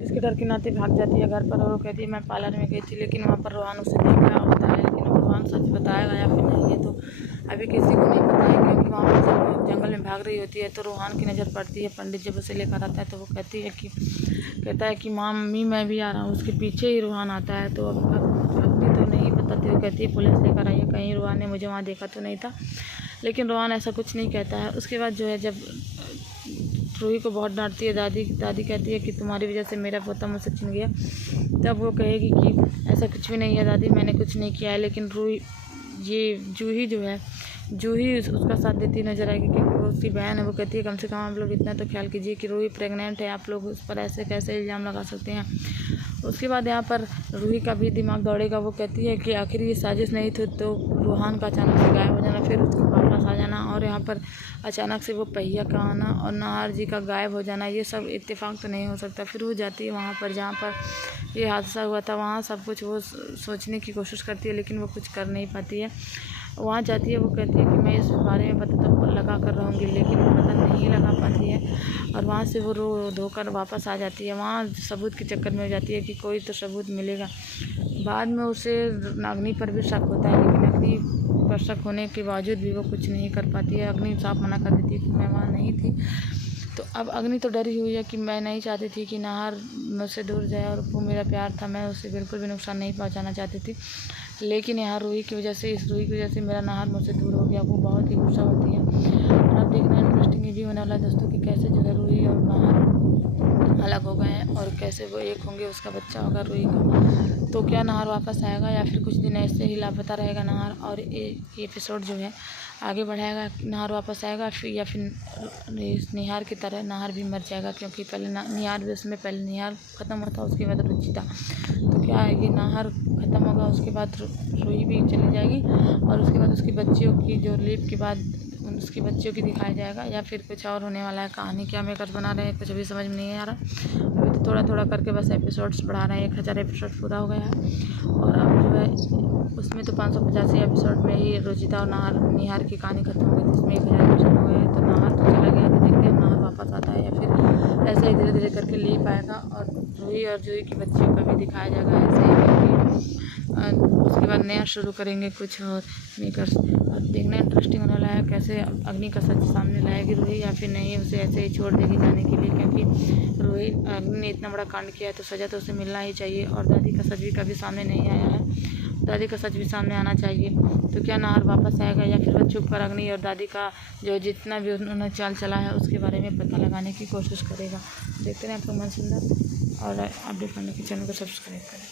इसके डर के नाते भाग जाती है घर पर और वो कहती है मैं पार्लर में गई थी, लेकिन वहाँ पर रोहान उसे देखा होता है, लेकिन रोहान सच बताएगा या फिर नहीं ये तो अभी किसी को नहीं पता है। क्योंकि वहाँ पर जब वो जंगल में भाग रही होती है तो रोहान की नज़र पड़ती है। पंडित जब उसे लेकर आता है तो वो कहता है कि माँ मम्मी मैं भी आ रहा हूँ। उसके पीछे ही रोहान आता है तो अब अग्नि तो नहीं बताती, वो कहती है पुलिस लेकर आई है, कहीं रोहान ने मुझे वहाँ देखा तो नहीं था। लेकिन रोहान ऐसा कुछ नहीं कहता है। उसके बाद जो है जब रूही को बहुत डांटती है दादी कहती है कि तुम्हारी वजह से मेरा पोता मुझसे छिन गया, तब वो कहेगी कि ऐसा कुछ भी नहीं है दादी, मैंने कुछ नहीं किया है। लेकिन रूही जूही उसका साथ देती नजर आएगी क्योंकि वो उसकी बहन है। वो कहती है कम से कम आप लोग इतना तो ख्याल कीजिए कि रूही प्रेग्नेंट है, आप लोग उस पर ऐसे कैसे इल्ज़ाम लगा सकते हैं। उसके बाद यहाँ पर रूही का भी दिमाग दौड़ेगा। वो कहती है कि आखिर ये साजिश नहीं थी तो रोहान का अचानक से गायब हो जाना, फिर उसके वापस आ जाना, और यहाँ पर अचानक से वो पहिया का आना और नाहर जी का गायब हो जाना, ये सब इत्तेफाक तो नहीं हो सकता। फिर वो जाती है वहाँ पर जहाँ पर ये हादसा हुआ था, वहाँ सब कुछ वो सोचने की कोशिश करती है लेकिन वो कुछ कर नहीं पाती है। वहाँ जाती है, वो कहती है कि मैं इस बारे में पता तो लगा कर रहूँगी, लेकिन वो पता नहीं लगा पाती है और वहाँ से वो रो धोकर वापस आ जाती है। वहाँ सबूत के चक्कर में हो जाती है कि कोई तो सबूत मिलेगा। बाद में उसे अग्नि पर भी शक होता है, लेकिन अग्नि पर शक होने के बावजूद भी वो कुछ नहीं कर पाती है। अग्नि साफ मना कर देती है कि मैं वहाँ नहीं थी। तो अब अग्नि तो डरी हुई है कि मैं नहीं चाहती थी कि नाहर मुझसे दूर जाए, और वो मेरा प्यार था, मैं उसे बिल्कुल भी नुकसान नहीं पहुंचाना चाहती थी। लेकिन यहाँ रूही की वजह से, इस रूही की वजह से मेरा नाहर मुझसे दूर हो गया। वो बहुत ही गुस्सा होती है। और अब देखना इंटरेस्टिंग ये भी होने वाला है दोस्तों कि कैसे जो है रूही और नाहर अलग हो गए हैं और कैसे वो एक होंगे, उसका बच्चा होगा रूही का। तो क्या नाहर वापस आएगा या फिर कुछ दिन ऐसे ही लापता रहेगा नाहर, और ये एपिसोड जो है आगे बढ़ाएगा, नाहर वापस आएगा फिर या फिर निहार की तरह नाहर भी मर जाएगा, क्योंकि पहले निहार भी उसमें पहले निहार ख़त्म होता उसके बाद रुचि था। तो क्या ये नाहर ख़त्म होगा, उसके बाद रूही भी चली जाएगी और उसके बाद उसकी बच्चियों की जो लीप के बाद उसकी बच्चियों की दिखाया जाएगा, या फिर कुछ और होने वाला है। कहानी क्या मेकर्स बना रहे हैं कुछ अभी समझ में नहीं आ रहा। अभी तो थोड़ा थोड़ा करके बस एपिसोड्स बढ़ा रहे हैं। 1000 एपिसोड पूरा हो गया है और अब जो है उसमें तो 585 एपिसोड में ही रुचिता और निहार की कहानी खत्म हो गई, जिसमें 1000 एपिसोड हो गए। तो नाहर तो चला गया, तो देखते हैं नाहर वापस आता है या फिर ऐसे ही धीरे धीरे करके ले पाएगा और रूही और जूही की बच्चियों का भी दिखाया जाएगा ऐसे ही करके। उसके बाद नया शुरू करेंगे कुछ और मेकर्स। देखना इंटरेस्टिंग होने वाला है कैसे अग्नि का सच सामने लाएगी रूही, या फिर नहीं उसे ऐसे ही छोड़ देगी जाने के लिए, क्योंकि रूही अग्नि ने इतना बड़ा कांड किया है तो सज़ा तो उसे मिलना ही चाहिए। और दादी का सच भी कभी सामने नहीं आया है, दादी का सच भी सामने आना चाहिए। तो क्या नाहर वापस आएगा या फिर वो छुप कर अग्नि और दादी का जो जितना भी उन्होंने चाल चला है उसके बारे में पता लगाने की कोशिश करेगा। देखते हैं आपका मन सुंदर, और अपडेट करने के चैनल को सब्सक्राइब करें।